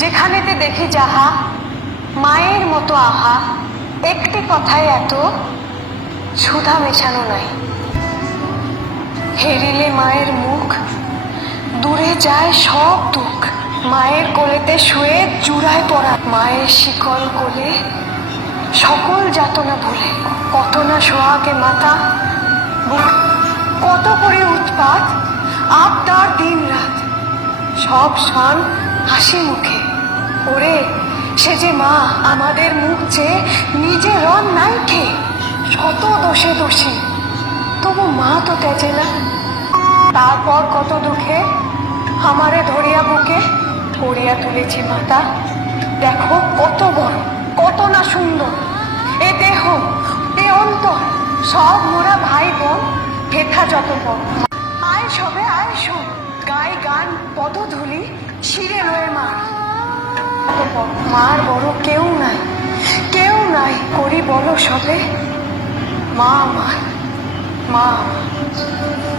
যেখানেতে দেখি যাহা মায়ের মতো আহা, একটি কথায় এত সুধা মেশানো নাই। হেরিলে মায়ের মুখ, দূরে যায় সব দুঃখ। মায়ের কোলেতে শুয়ে জুড়ায় পড়া, মায়ের শিকল কোলে সকল যাতনা ভুলে। কত না সোহাগে মাতা, কত করে উৎপাত, আবদার দিন রাত, সব শান হাসি মুখে। ওরে সে যে মা আমাদের মুখ চেয়ে নিজে রন নাই খেয়ে, শত দোষে দোষী তবু মা তো তেজে না। তারপর কত দুঃখে আমারে ধরিয়া বুকে করিয়া তুলেছে মাতা। দেখো কত বড়, কত না সুন্দর এ দেহ, এ অন্তর, সব মোরা ভাই বোন, হেথা যত পর। আয় সবে আয় শোন, গাই গান পদধূলি শিরে রয়ে মার। মার বড় কেউ নাই, কেউ নাই, করি বলো সবে মা আমার, মা আমার।